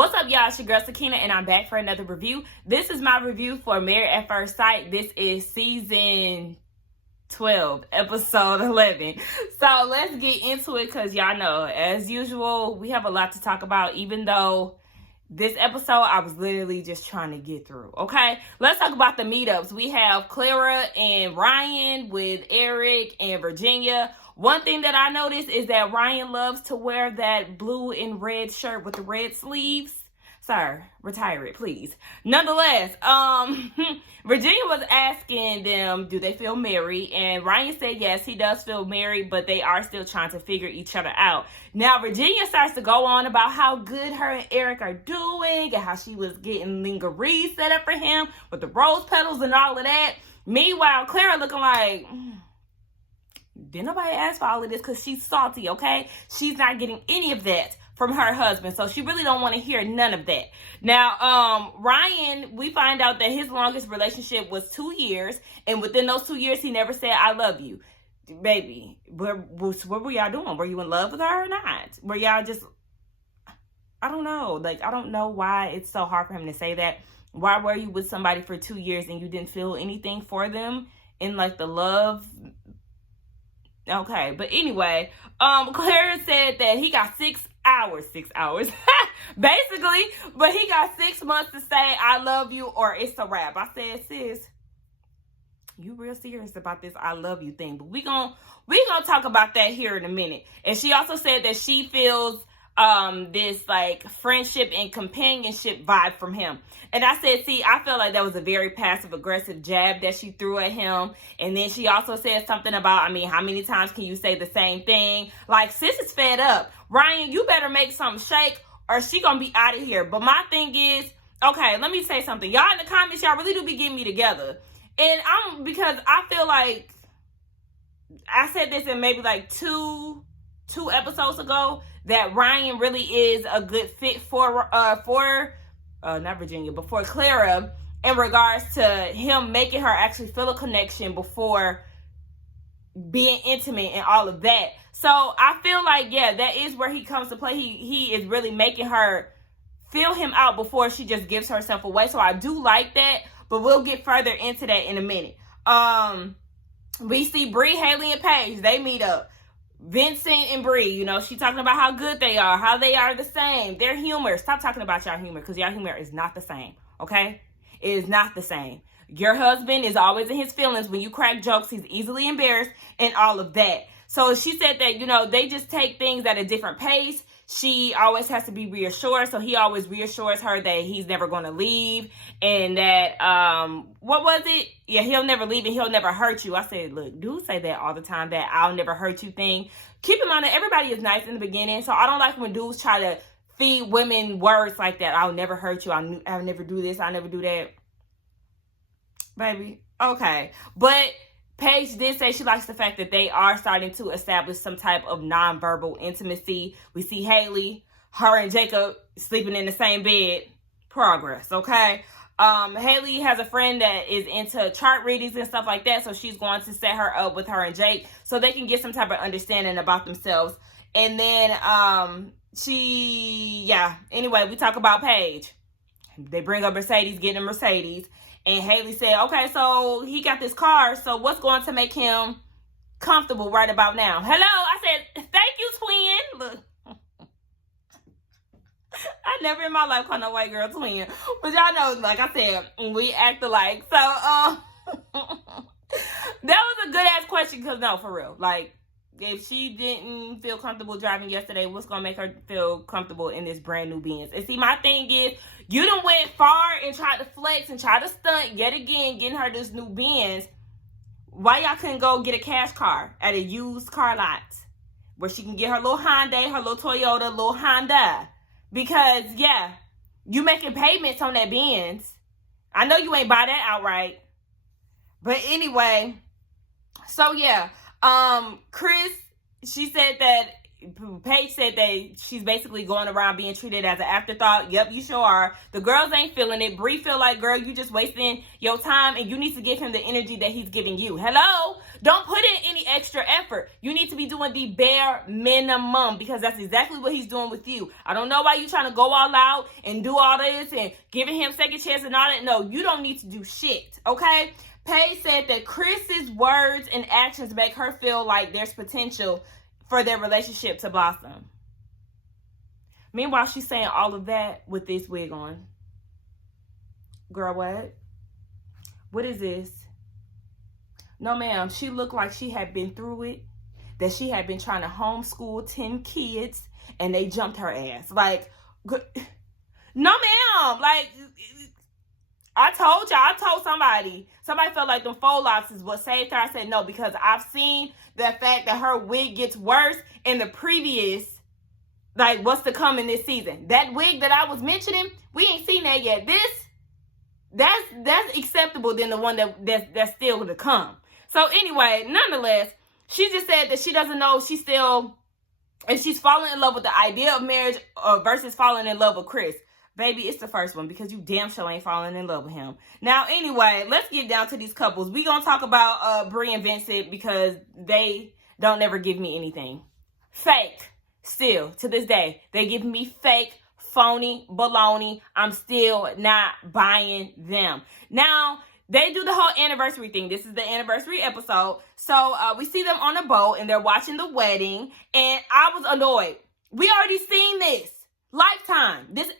What's up, y'all? It's your girl Sakina, and I'm back for another review. This is my review for Married at First Sight. This is season 12, episode 11. So let's get into it, because y'all know, as usual, we have a lot to talk about, even though this episode I was literally just trying to get through. Okay, let's talk about the meetups. We have Clara and Ryan with Eric and Virginia. One thing that I noticed is that Ryan loves to wear that blue and red shirt with the red sleeves. Sir, retire it, please. Nonetheless, Virginia was asking them, do they feel married? And Ryan said yes, he does feel married, but they are still trying to figure each other out. Now, Virginia starts to go on about how good her and Eric are doing and how she was getting lingerie set up for him with the rose petals and all of that. Meanwhile, Clara looking like... didn't nobody ask for all of this, because she's salty, okay? She's not getting any of that from her husband, so she really don't want to hear none of that. Now, Ryan, we find out that his longest relationship was 2 years, and within those 2 years, he never said, I love you. Baby, what were y'all doing? Were you in love with her or not? Were y'all just, I don't know. Like, I don't know why it's so hard for him to say that. Why were you with somebody for 2 years and you didn't feel anything for them in, like, the love? Okay, but anyway, Clara said that he got 6 hours, basically, but he got 6 months to say, I love you, or it's a wrap. I said, sis, you real serious about this I love you thing, but we gonna talk about that here in a minute. And she also said that she feels this like friendship and companionship vibe from him. And I said, see, I feel like that was a very passive aggressive jab that she threw at him. And then she also said something about, I mean, how many times can you say the same thing? Like, sis is fed up. Ryan, you better make something shake or she gonna be out of here. But my thing is, okay, let me say something. Y'all in the comments, y'all really do be getting me together. And because I feel like I said this in maybe like two episodes ago, that Ryan really is a good fit for not Virginia, but for Clara, in regards to him making her actually feel a connection before being intimate and all of that. So I feel like, yeah, that is where he comes to play. He is really making her feel him out before she just gives herself away. So I do like that, but we'll get further into that in a minute. We see Brie, Haley, and Paige. They meet up. Vincent and Brie, you know, she talking about how good they are, how they are the same. Their humor. Stop talking about y'all humor, because y'all humor is not the same, okay? It is not the same. Your husband is always in his feelings. When you crack jokes, he's easily embarrassed and all of that. So she said that, you know, they just take things at a different pace. She always has to be reassured, so he always reassures her that he's never going to leave, and that, what was it? Yeah, he'll never leave and he'll never hurt you. I said, look, dudes say that all the time, that I'll never hurt you thing. Keep in mind that everybody is nice in the beginning, so I don't like when dudes try to feed women words like that. I'll never hurt you. I'll never do this. I'll never do that. Baby, okay. But Paige did say she likes the fact that they are starting to establish some type of nonverbal intimacy. We see Haley, her and Jacob sleeping in the same bed. Progress, okay? Haley has a friend that is into chart readings and stuff like that, so she's going to set her up with her and Jake so they can get some type of understanding about themselves. And then, anyway, we talk about Paige. They bring up Mercedes, getting a Mercedes. And Haley said, okay, so he got this car, so what's going to make him comfortable right about now? Hello, I said, thank you, twin. Look, I never in my life called no white girl twin. But y'all know, like I said, we act alike. So, that was a good-ass question, because no, for real. Like, if she didn't feel comfortable driving yesterday, what's going to make her feel comfortable in this brand new Benz? And see, my thing is, you done went far and tried to flex and try to stunt yet again, getting her this new Benz. Why y'all couldn't go get a cash car at a used car lot where she can get her little Hyundai, her little Toyota, little Honda? Because, yeah, you making payments on that Benz. I know you ain't buy that outright. But anyway, so yeah. Chris, she said that Paige said that she's basically going around being treated as an afterthought. Yep, you sure are. The girls ain't feeling it. Brie feel like, girl, you just wasting your time and you need to give him the energy that he's giving you. Hello? Don't put in any extra effort. You need to be doing the bare minimum because that's exactly what he's doing with you. I don't know why you trying to go all out and do all this and giving him second chance and all that. No, you don't need to do shit, okay? Paige said that Chris's words and actions make her feel like there's potential for their relationship to blossom. Meanwhile, she's saying all of that with this wig on. Girl, what? What is this? No, ma'am. She looked like she had been through it. That she had been trying to homeschool 10 kids and they jumped her ass. Like, no, ma'am. Like, I told somebody felt like them faux locks is what saved her. I said no, because I've seen the fact that her wig gets worse in the previous, like, what's to come in this season. That wig that I was mentioning, we ain't seen that yet. That's acceptable than the one that's still to come. So anyway, nonetheless, she just said that she doesn't know if she's falling in love with the idea of marriage versus falling in love with Chris. Baby, it's the first one because you damn sure ain't falling in love with him. Now, anyway, let's get down to these couples. We gonna talk about Brie and Vincent because they don't ever give me anything. Fake. Still, to this day, they give me fake, phony, baloney. I'm still not buying them. Now, they do the whole anniversary thing. This is the anniversary episode. So, we see them on a boat and they're watching the wedding. And I was annoyed. We already seen this. Lifetime. These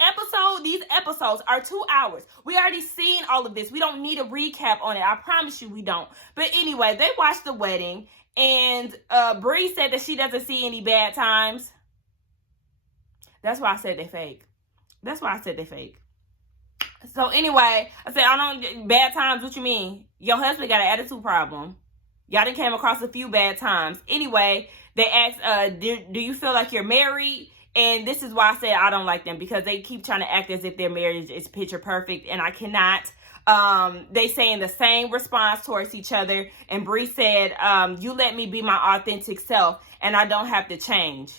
episodes are 2 hours. We already seen all of this. We don't need a recap on it. I promise you we don't. But anyway, they watched the wedding and Brie said that she doesn't see any bad times. That's why I said they fake. So anyway, I said, bad times, what you mean? Your husband got an attitude problem. Y'all done came across a few bad times. Anyway, they asked, do you feel like you're married? And this is why I said I don't like them, because they keep trying to act as if their marriage is picture perfect, and I cannot. They saying the same response towards each other, and Brie said, you let me be my authentic self, and I don't have to change.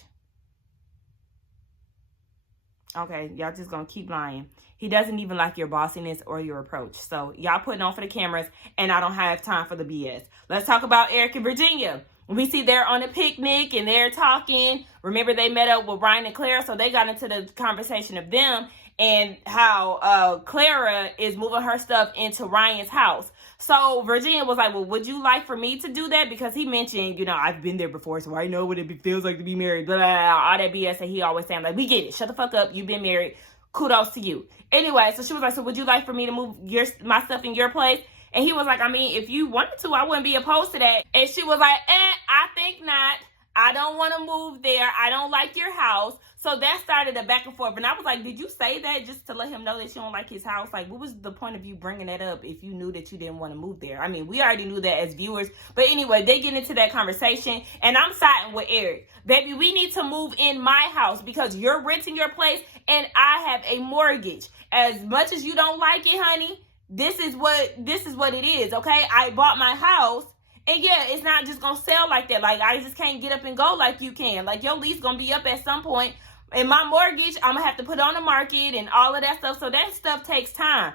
Okay, y'all just gonna keep lying. He doesn't even like your bossiness or your approach. So y'all putting on for the cameras, and I don't have time for the BS. Let's talk about Eric and Virginia. We see they're on a picnic and they're talking. Remember, they met up with Ryan and Clara, so they got into the conversation of them and how Clara is moving her stuff into Ryan's house. So Virginia was like, well, would you like for me to do that? Because he mentioned, I've been there before, so I know what it feels like to be married. Blah, blah, blah, all that BS that he always saying. Like, we get it. Shut the fuck up. You've been married. Kudos to you. Anyway, so she was like, so would you like for me to move my stuff in your place? And he was like, I mean, if you wanted to, I wouldn't be opposed to that. And she was like, I think not. I don't want to move there. I don't like your house. So that started a back and forth. And I was like, did you say that just to let him know that you don't like his house? Like, what was the point of you bringing that up if you knew that you didn't want to move there? I mean, we already knew that as viewers. But anyway, they get into that conversation. And I'm siding with Eric. Baby, we need to move in my house because you're renting your place and I have a mortgage. As much as you don't like it, honey, this is what it is, okay? I bought my house, and yeah, it's not just gonna sell like that. Like, I just can't get up and go like you can. Like, your lease gonna be up at some point, and my mortgage, I'm gonna have to put on the market and all of that stuff. So that stuff takes time.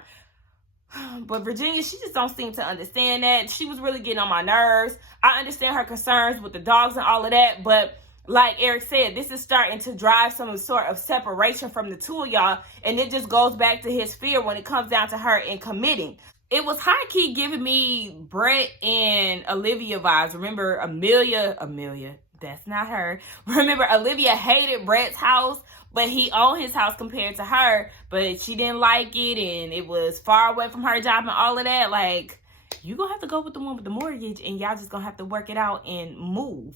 But Virginia, she just don't seem to understand that. She was really getting on my nerves. I understand her concerns with the dogs and all of that, but like Eric said, this is starting to drive some sort of separation from the two of y'all. And it just goes back to his fear when it comes down to her and committing. It was high-key giving me Brett and Olivia vibes. Remember, Amelia, that's not her. Remember, Olivia hated Brett's house, but he owned his house compared to her. But she didn't like it, and it was far away from her job and all of that. Like, you gonna have to go with the one with the mortgage, and y'all just gonna have to work it out and move.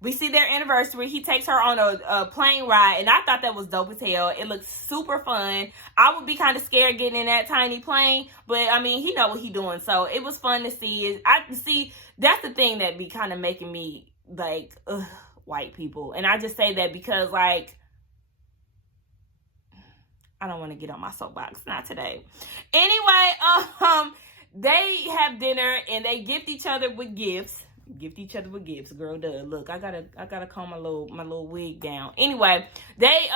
We see their anniversary. He takes her on a plane ride, and I thought that was dope as hell. It looks super fun. I would be kind of scared getting in that tiny plane, but I mean, he know what he doing, so it was fun to see. That's the thing that be kind of making me like, ugh, white people. And I just say that because, like, I don't want to get on my soapbox, not today. Anyway, they have dinner and they gift each other with gifts. Gift each other with gifts, girl. Duh. Look, I gotta comb my little wig down. Anyway, they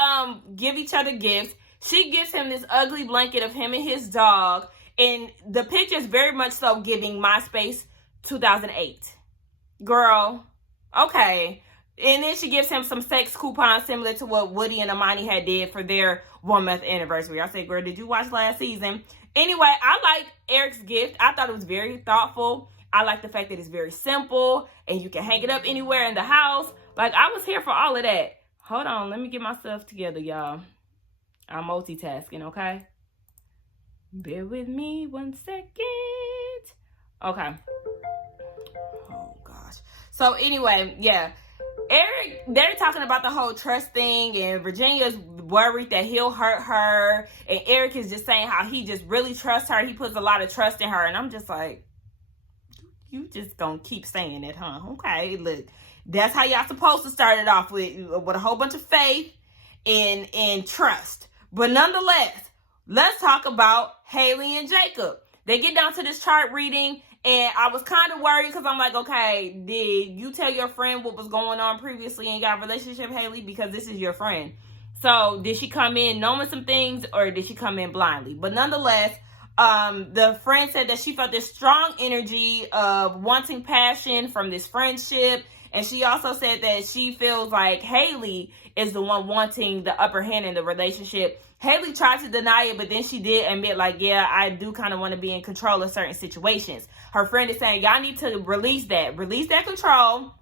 give each other gifts. She gives him this ugly blanket of him and his dog, and the picture is very much so giving MySpace 2008. Girl, okay. And then she gives him some sex coupons similar to what Woody and Amani had did for their 1 month anniversary. I said, girl, did you watch last season? Anyway, I like Eric's gift. I thought it was very thoughtful. I like the fact that it's very simple and you can hang it up anywhere in the house. Like, I was here for all of that. Hold on, let me get myself together, y'all. I'm multitasking, okay? Bear with me 1 second. Okay. Oh, gosh. So, anyway, yeah. Eric, they're talking about the whole trust thing, and Virginia's worried that he'll hurt her, and Eric is just saying how he just really trusts her. He puts a lot of trust in her, and I'm just like, you just gonna keep saying it, huh? Okay, look, that's how y'all supposed to start it off with a whole bunch of faith and trust. But nonetheless, let's talk about Haley and Jacob. They get down to this chart reading, and I was kind of worried because I'm like, okay, did you tell your friend what was going on previously in your relationship, Haley? Because this is your friend. So did she come in knowing some things, or did she come in blindly? But nonetheless, the friend said that she felt this strong energy of wanting passion from this friendship. And she also said that she feels like Haley is the one wanting the upper hand in the relationship. Haley tried to deny it, but then she did admit, like, yeah, I do kind of want to be in control of certain situations. Her friend is saying, y'all need to release that control,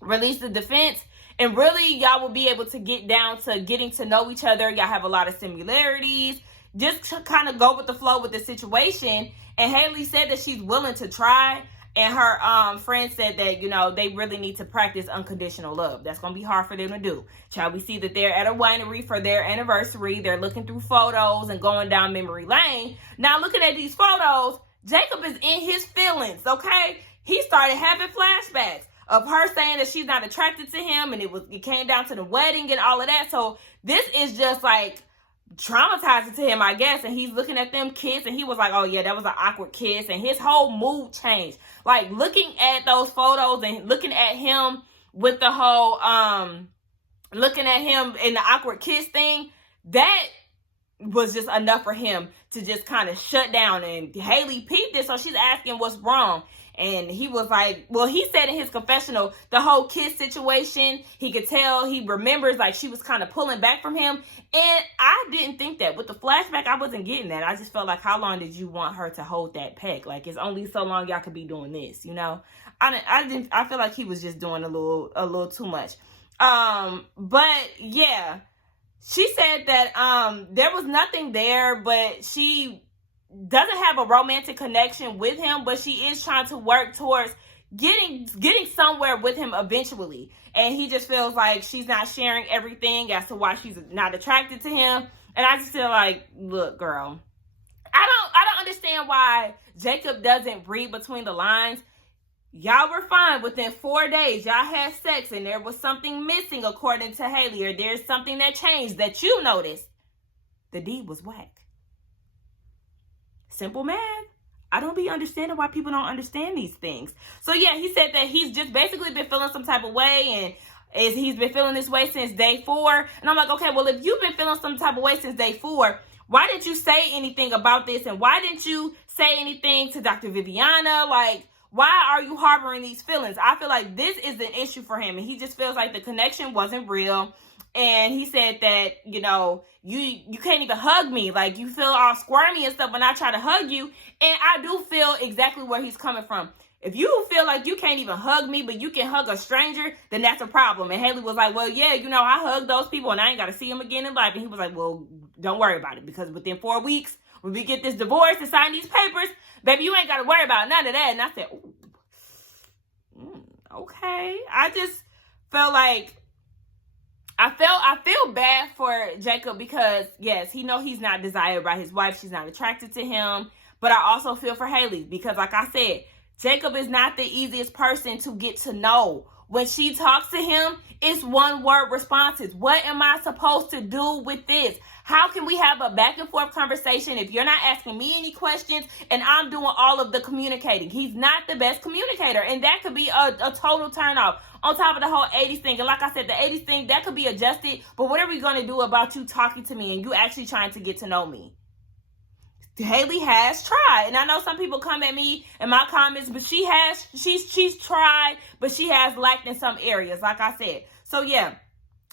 release the defense, and really y'all will be able to get down to getting to know each other. Y'all have a lot of similarities. Just to kind of go with the flow with the situation. And Haley said that she's willing to try. And her friend said that, you know, they really need to practice unconditional love. That's going to be hard for them to do. Child, we see that they're at a winery for their anniversary. They're looking through photos and going down memory lane. Now, looking at these photos, Jacob is in his feelings, okay? He started having flashbacks of her saying that she's not attracted to him. And it came down to the wedding and all of that. So this is just like traumatizing to him, I guess. And he's looking at them kiss, and he was like, oh yeah, that was an awkward kiss. And his whole mood changed. Like, looking at those photos and looking at him with the whole looking at him in the awkward kiss thing, that was just enough for him to just kind of shut down. And Haley peeped it, so she's asking what's wrong. And he was like, well, he said in his confessional, the whole kiss situation, he could tell, he remembers, like, she was kind of pulling back from him. And I didn't think that. With the flashback, I wasn't getting that. I just felt like, how long did you want her to hold that peck? Like, it's only so long y'all could be doing this, you know? I feel like he was just doing a little too much. But yeah, she said that there was nothing there, but she doesn't have a romantic connection with him, but she is trying to work towards getting somewhere with him eventually. And he just feels like she's not sharing everything as to why she's not attracted to him. And I just feel like, look, girl, I don't understand why Jacob doesn't read between the lines. Y'all were fine. Within 4 days, y'all had sex, and there was something missing according to Haley, or there's something that changed that you noticed. The deed was whack. Simple math. I don't be understanding why people don't understand these things. So yeah, he said that he's just basically been feeling some type of way, and he's been feeling this way since day 4. And I'm like, okay, well, if you've been feeling some type of way since day 4, why didn't you say anything about this? And why didn't you say anything to Dr. Viviana? Like, why are you harboring these feelings? I feel like this is an issue for him, and he just feels like the connection wasn't real. And he said that, you know, you can't even hug me. Like, you feel all squirmy and stuff when I try to hug you. And I do feel exactly where he's coming from. If you feel like you can't even hug me, but you can hug a stranger, then that's a problem. And Haley was like, well, yeah, you know, I hug those people and I ain't got to see them again in life. And he was like, well, don't worry about it, because within 4 weeks, when we get this divorce and sign these papers, baby, you ain't got to worry about none of that. And I said, okay. I just felt like, I feel bad for Jacob, because yes, he know he's not desired by his wife. She's not attracted to him. But I also feel for Haley, because like I said, Jacob is not the easiest person to get to know When she talks to him, it's one-word responses. What am I supposed to do with this? How can we have a back and forth conversation if you're not asking me any questions and I'm doing all of the communicating? He's not the best communicator, and that could be a total turnoff on top of the whole 80s thing. And like I said, the 80s thing, that could be adjusted, but what are we going to do about you talking to me and you actually trying to get to know me? Haley has tried, and I know some people come at me in my comments, but she's tried, but she has lacked in some areas, like I said. So yeah,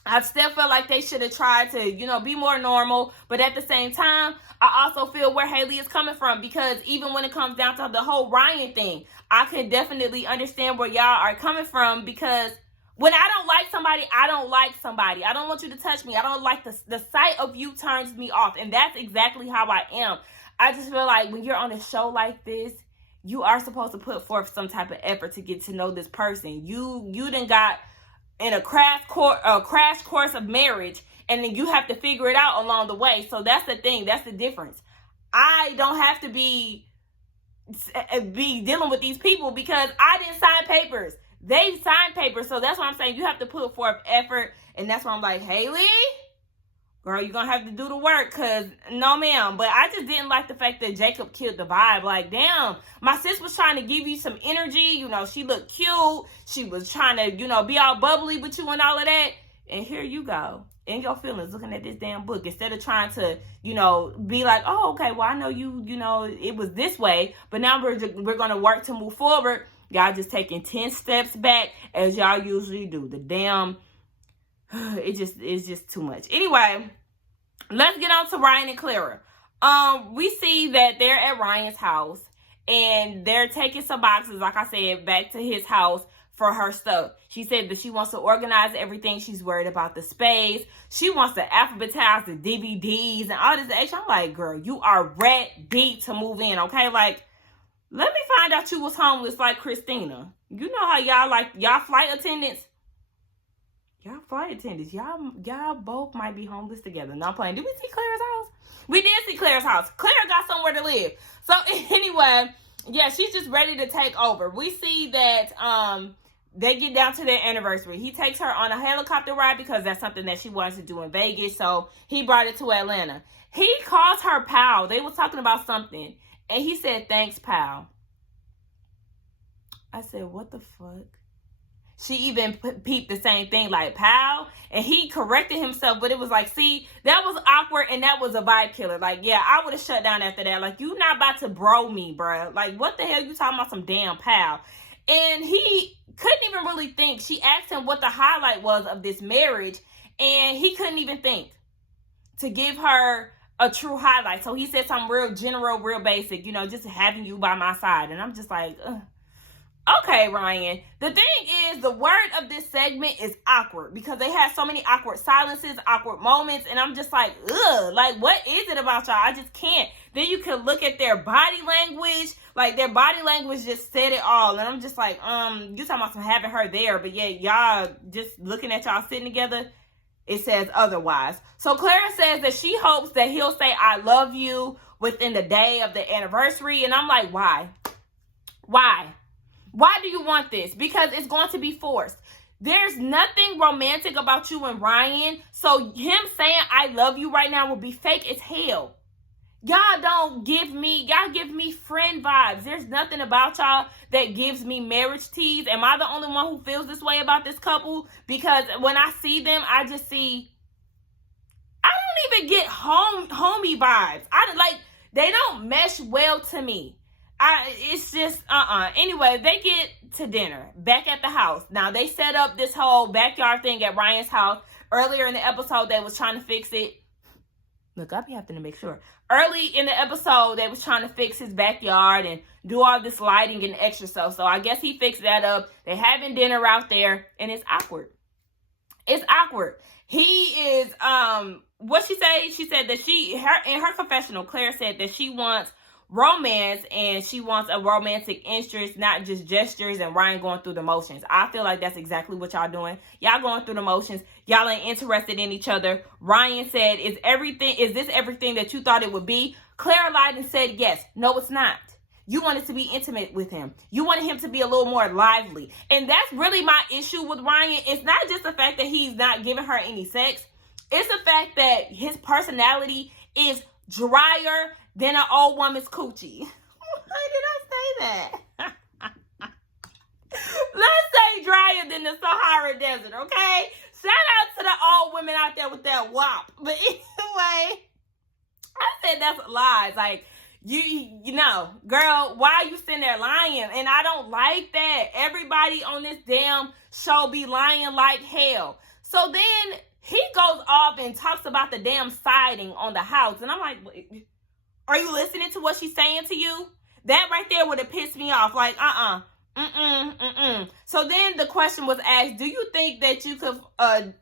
I still feel like they should have tried to, be more normal, but at the same time, I also feel where Haley is coming from, because even when it comes down to the whole Ryan thing, I can definitely understand where y'all are coming from, because when I don't like somebody, I don't like somebody. I don't want you to touch me. I don't like the sight of you turns me off, and that's exactly how I am. I just feel like when you're on a show like this, you are supposed to put forth some type of effort to get to know this person. You done got in a crash course of marriage, and then you have to figure it out along the way. So that's the thing. That's the difference. I don't have to be dealing with these people because I didn't sign papers. They signed papers. So that's what I'm saying. You have to put forth effort, and that's why I'm like, Haley, girl, you're going to have to do the work, because no, ma'am. But I just didn't like the fact that Jacob killed the vibe. Like, damn, my sis was trying to give you some energy. She looked cute. She was trying to, be all bubbly with you and all of that. And here you go, in your feelings, looking at this damn book. Instead of trying to, be like, oh, okay, well, I know it was this way. But now we're going to work to move forward. Y'all just taking 10 steps back, as y'all usually do. The damn... it's just too much. Anyway, let's get on to Ryan and Clara. We see that they're at Ryan's house, and they're taking some boxes, like I said, back to his house for her stuff. She said that she wants to organize everything. She's worried about the space. She wants to alphabetize the DVDs and all this action. I'm like, girl, you are ready to move in, okay? Like, let me find out you was homeless like Christina. You know how y'all flight attendants. Y'all flight attendants, y'all both might be homeless together. Not playing. Did we see Claire's house? We did see Claire's house. Claire got somewhere to live. So anyway, yeah, she's just ready to take over. We see that they get down to their anniversary. He takes her on a helicopter ride because that's something that she wants to do in Vegas. So he brought it to Atlanta. He calls her pal. They were talking about something, and he said, "Thanks, pal." I said, what the fuck? She even peeped the same thing, like, pal. And he corrected himself, but it was like, see, that was awkward, and that was a vibe killer. Like, yeah, I would have shut down after that. Like, you not about to bro me, bro. Like, what the hell you talking about, some damn pal? And he couldn't even really think. She asked him what the highlight was of this marriage, and he couldn't even think to give her a true highlight. So he said something real general, real basic, just having you by my side. And I'm just like, ugh. Okay, Ryan. The thing is, the word of this segment is awkward, because they have so many awkward silences, awkward moments, and I'm just like, ugh, like, what is it about y'all? I just can't. Then you can look at their body language, like, their body language just said it all, and I'm just like, you talking about some having her there, but yeah, y'all just looking at y'all sitting together, it says otherwise. So Clara says that she hopes that he'll say, I love you within the day of the anniversary, and I'm like, why? Why? Why do you want this? Because it's going to be forced. There's nothing romantic about you and Ryan. So him saying I love you right now will be fake as hell. Y'all give me friend vibes. There's nothing about y'all that gives me marriage tease. Am I the only one who feels this way about this couple? Because when I see them, I just see, I don't even get homey vibes. They don't mesh well to me. It's just, Anyway, they get to dinner back at the house. Now, they set up this whole backyard thing at Ryan's house. Earlier in the episode, they was trying to fix it. Look, I'll be having to make sure. Early in the episode, they was trying to fix his backyard and do all this lighting and extra stuff. So I guess he fixed that up. They're having dinner out there, and it's awkward. It's awkward. He is, what she say? She said that in her confessional, Claire said that she wants romance, and she wants a romantic interest, not just gestures and Ryan going through the motions. I feel like that's exactly what y'all doing. Y'all going through the motions. Y'all ain't interested in each other. Ryan said, is this everything that you thought it would be? Claire lied and said, yes. No, it's not. You wanted to be intimate with him. You wanted him to be a little more lively. And that's really my issue with Ryan. It's not just the fact that he's not giving her any sex. It's the fact that his personality is drier than an old woman's coochie. Why did I say that? Let's say drier than the Sahara Desert, okay? Shout out to the old women out there with that wop. But anyway, I said that's lies. Like, you know, girl, why are you sitting there lying? And I don't like that. Everybody on this damn show be lying like hell. So then he goes off and talks about the damn siding on the house. And I'm like, are you listening to what she's saying to you? That right there would have pissed me off. Like, So then the question was asked, do you think that you could,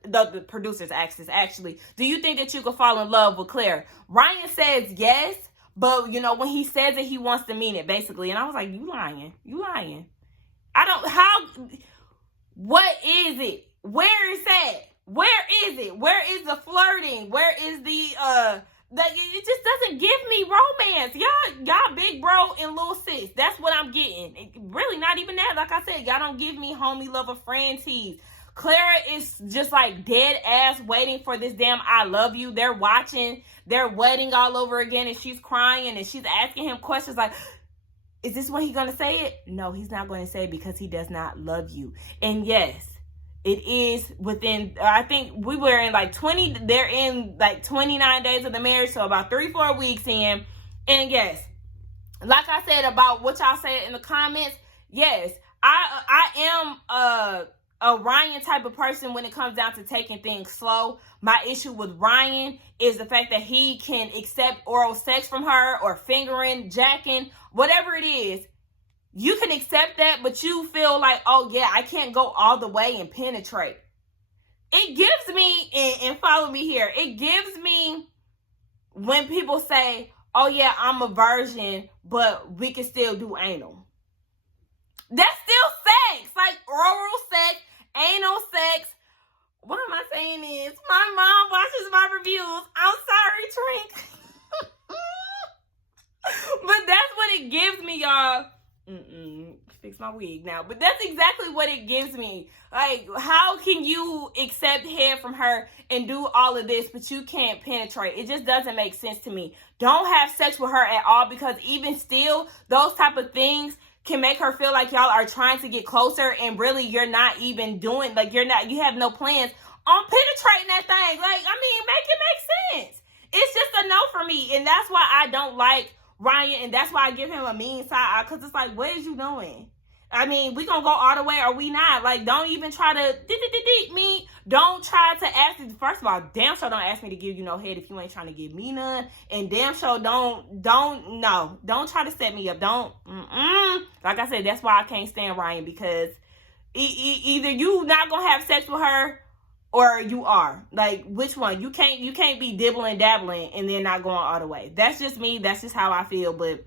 the producers asked this actually, do you think that you could fall in love with Claire? Ryan says yes, but you know, when he says it, he wants to mean it basically. And I was like, you lying. What is it? Where is that? Where is it? Where is the flirting? Where is the, it just doesn't give me romance. Y'all big bro and little sis. That's what I'm getting. Really not even that. Like I said, y'all don't give me homie, lover, friend tease. Clara is just like dead ass waiting for this damn I love you. They're watching their wedding all over again and she's crying and she's asking him questions like, is this when he's going to say it? No, he's not going to say it because he does not love you. And yes, it is within, I think we were in like they're in like 29 days of the marriage, so about 3-4 weeks in. And yes, like I said about what y'all said in the comments, yes, I am a Ryan type of person when it comes down to taking things slow. My issue with Ryan is the fact that he can accept oral sex from her or fingering, jacking, whatever it is. You can accept that, but you feel like, oh yeah, I can't go all the way and penetrate. It gives me, and follow me here, it gives me when people say, oh yeah, I'm a virgin, but we can still do anal. That's still sex, like oral sex, anal sex. What am I saying is, my mom watches my reviews. I'm sorry, Trink. But that's what it gives me, y'all. Fix my wig now. But that's exactly what it gives me. Like, how can you accept head from her and do all of this, but you can't penetrate? It just doesn't make sense to me. Don't have sex with her at all, because even still, those type of things can make her feel like y'all are trying to get closer, and really you're not even doing, like, you have no plans on penetrating that thing. Like, I mean, make it make sense. It's just a no for me, and that's why I don't like Ryan, and that's why I give him a mean side eye, because it's like, what is you doing? I mean, we gonna go all the way or we not? Like, don't even try to me. Don't try to ask me. First of all, damn sure don't ask me to give you no head if you ain't trying to give me none. And damn sure don't try to set me up. Like I said, that's why I can't stand Ryan, because either you not gonna have sex with her or you are. Like, which one? You can't be dibbling dabbling and then not going all the way. That's just me. That's just how I feel. But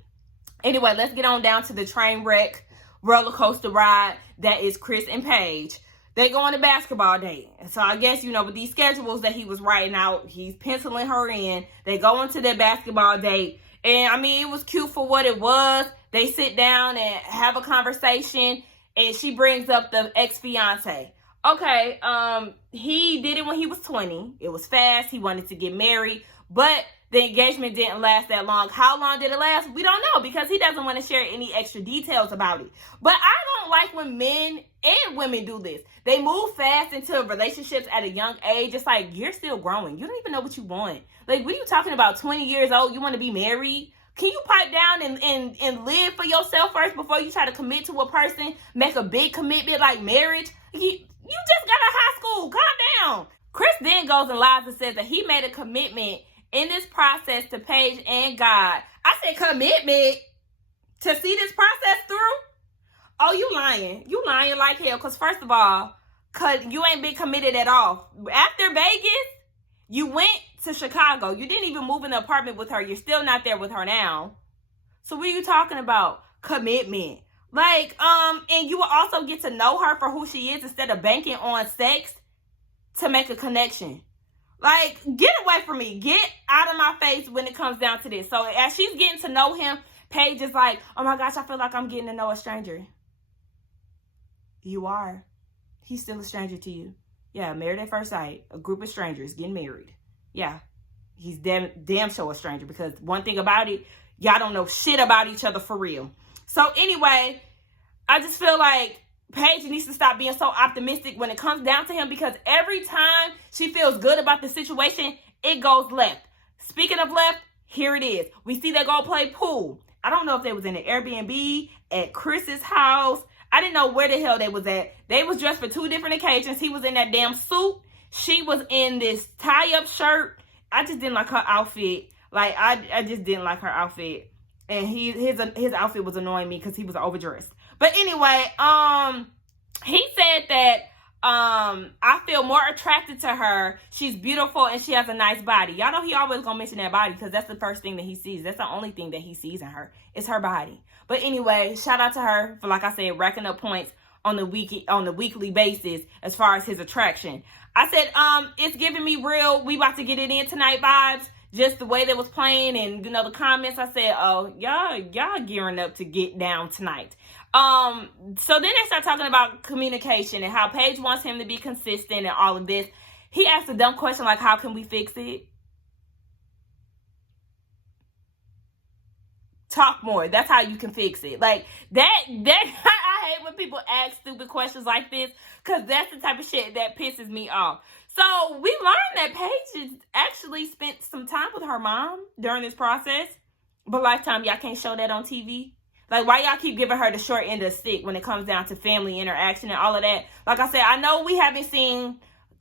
anyway, let's get on down to the train wreck roller coaster ride that is Chris and Paige. They go on a basketball date. So I guess, with these schedules that he was writing out, he's penciling her in. They go into their basketball date. And I mean, it was cute for what it was. They sit down and have a conversation, and she brings up the ex-fiance. Okay, he did it when he was 20. It was fast. He wanted to get married, but the engagement didn't last that long. How long did it last? We don't know, because he doesn't want to share any extra details about it. But I don't like when men and women do this. They move fast into relationships at a young age. It's like, you're still growing. You don't even know what you want. Like, what are you talking about? 20 years old, you want to be married? Can you pipe down and live for yourself first before you try to commit to a person, make a big commitment like marriage? You just got out of high school. Calm down. Chris then goes and lies and says that he made a commitment in this process to Paige and God. I said, commitment to see this process through? Oh, you lying. You lying like hell. Because first of all, cause you ain't been committed at all. After Vegas, you went to Chicago. You didn't even move in the apartment with her. You're still not there with her now. So what are you talking about? Commitment. Like, and you will also get to know her for who she is instead of banking on sex to make a connection. Like, get away from me. Get out of my face when it comes down to this. So as she's getting to know him, Paige is like, oh my gosh, I feel like I'm getting to know a stranger. You are. He's still a stranger to you. Yeah, married at first sight. A group of strangers getting married. Yeah. He's damn sure a stranger, because one thing about it, y'all don't know shit about each other for real. So anyway, I just feel like Paige needs to stop being so optimistic when it comes down to him, because every time she feels good about the situation, it goes left. Speaking of left, here it is. We see they go play pool. I don't know if they was in an Airbnb, at Chris's house. I didn't know where the hell they was at. They was dressed for 2 different occasions. He was in that damn suit. She was in this tie-up shirt. I just didn't like her outfit. Like, I just didn't like her outfit. And his outfit was annoying me because he was overdressed. But anyway, he said that I feel more attracted to her. She's beautiful and she has a nice body. Y'all know he always gonna mention that body, because that's the first thing that he sees. That's the only thing that he sees in her. It's her body. But anyway, shout out to her for, like I said, racking up points on the weekly basis as far as his attraction. I said, it's giving me real, we about to get it in tonight vibes. Just the way they was playing and, you know, the comments. I said, oh, y'all gearing up to get down tonight. So then they start talking about communication and how Paige wants him to be consistent and all of this. He asked a dumb question like, how can we fix it? Talk more. That's how you can fix it. Like, that I hate when people ask stupid questions like this, because that's the type of shit that pisses me off. So we learned that Paige actually spent some time with her mom during this process. But Lifetime, y'all can't show that on TV. Like, why y'all keep giving her the short end of the stick when it comes down to family interaction and all of that? Like I said, I know we haven't seen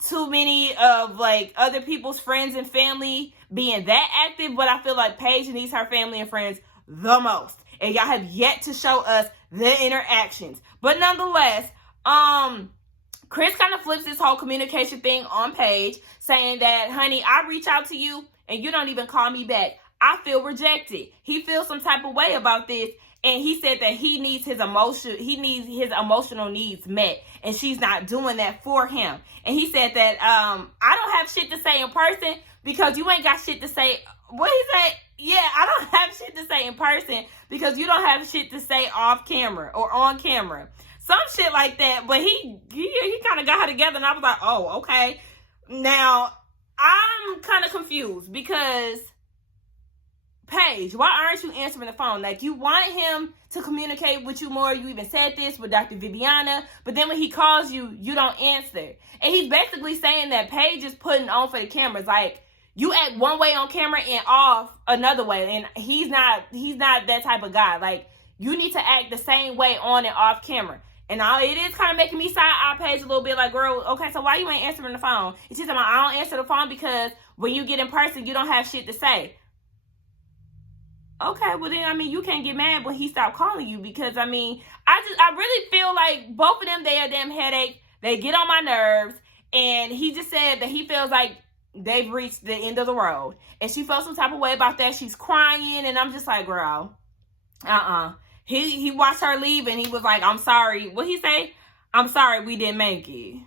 too many of, like, other people's friends and family being that active, but I feel like Paige needs her family and friends the most. And y'all have yet to show us the interactions. But nonetheless, Chris kind of flips this whole communication thing on Paige, saying that, honey, I reach out to you and you don't even call me back. I feel rejected. He feels some type of way about this. And he said that he needs his emotional needs met, and she's not doing that for him. And he said that, I don't have shit to say in person because you ain't got shit to say. What he said? Yeah, I don't have shit to say in person because you don't have shit to say off camera or on camera. Some shit like that. But he kind of got her together, and I was like, oh, okay. Now, I'm kind of confused because, Paige, why aren't you answering the phone? Like, you want him to communicate with you more. You even said this with Dr. Viviana. But then when he calls you, you don't answer. And he's basically saying that Paige is putting on for the cameras. Like, you act one way on camera and off another way. And he's not that type of guy. Like, you need to act the same way on and off camera. And it is kind of making me side-eye Paige a little bit. Like, girl, okay, so why you ain't answering the phone? It's just, I don't answer the phone because when you get in person, you don't have shit to say. Okay, well then, you can't get mad when he stopped calling you, because, I really feel like both of them, they are damn headache. They get on my nerves. And he just said that he feels like they've reached the end of the road. And she felt some type of way about that. She's crying. And I'm just like, girl, He watched her leave and he was like, I'm sorry. What'd he say? I'm sorry we didn't make it.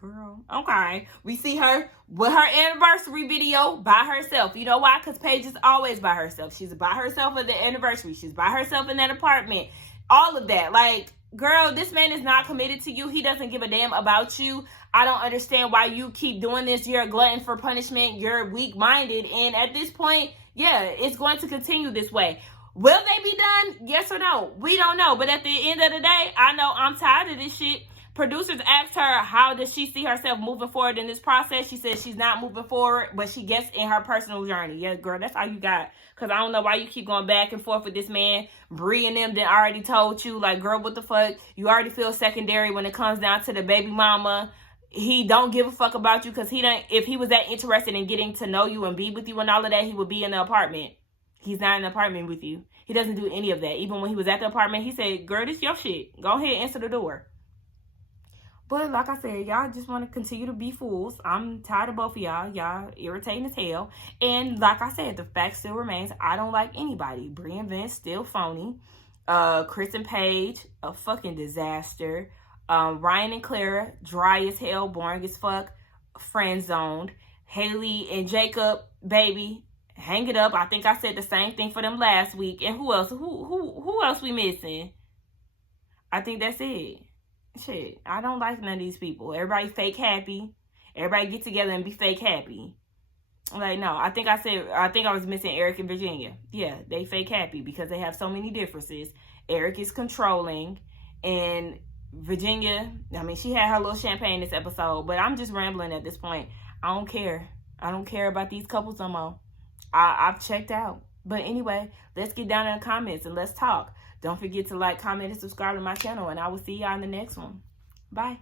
Girl, okay. We see her with her anniversary video by herself. You know why? Because Paige is always by herself. She's by herself at the anniversary. She's by herself in that apartment. All of that. Like, girl, this man is not committed to you. He doesn't give a damn about you. I don't understand why you keep doing this. You're a glutton for punishment. You're weak-minded. And at this point, yeah, it's going to continue this way. Will they be done? Yes or no? We don't know. But at the end of the day, I know I'm tired of this shit. Producers asked her, how does she see herself moving forward in this process? She said she's not moving forward, but she gets in her personal journey. Yeah, girl, that's all you got. Because I don't know why you keep going back and forth with this man. Brie and them that already told you, like, girl, what the fuck? You already feel secondary when it comes down to the baby mama. He don't give a fuck about you because if he was that interested in getting to know you and be with you and all of that, he would be in the apartment. He's not in the apartment with you. He doesn't do any of that. Even when he was at the apartment, he said, girl, this your shit. Go ahead, answer the door. But like I said, y'all just want to continue to be fools. I'm tired of both of y'all. Y'all irritating as hell. And like I said, the fact still remains, I don't like anybody. Brie and Vince, still phony. Chris and Paige, a fucking disaster. Ryan and Clara, dry as hell, boring as fuck, friend zoned. Haley and Jacob, baby, hang it up. I think I said the same thing for them last week. And who else? Who else we missing? I think that's it. Shit, I don't like none of these people. Everybody fake happy. Everybody get together and be fake happy. Like, no, I think I was missing Eric and Virginia. Yeah, they fake happy because they have so many differences. Eric is controlling, and Virginia, I mean, she had her little champagne this episode, but I'm just rambling at this point. I don't care. I don't care about these couples no more. I've checked out. But anyway, let's get down in the comments and let's talk. Don't forget to like, comment, and subscribe to my channel, and I will see y'all in the next one. Bye.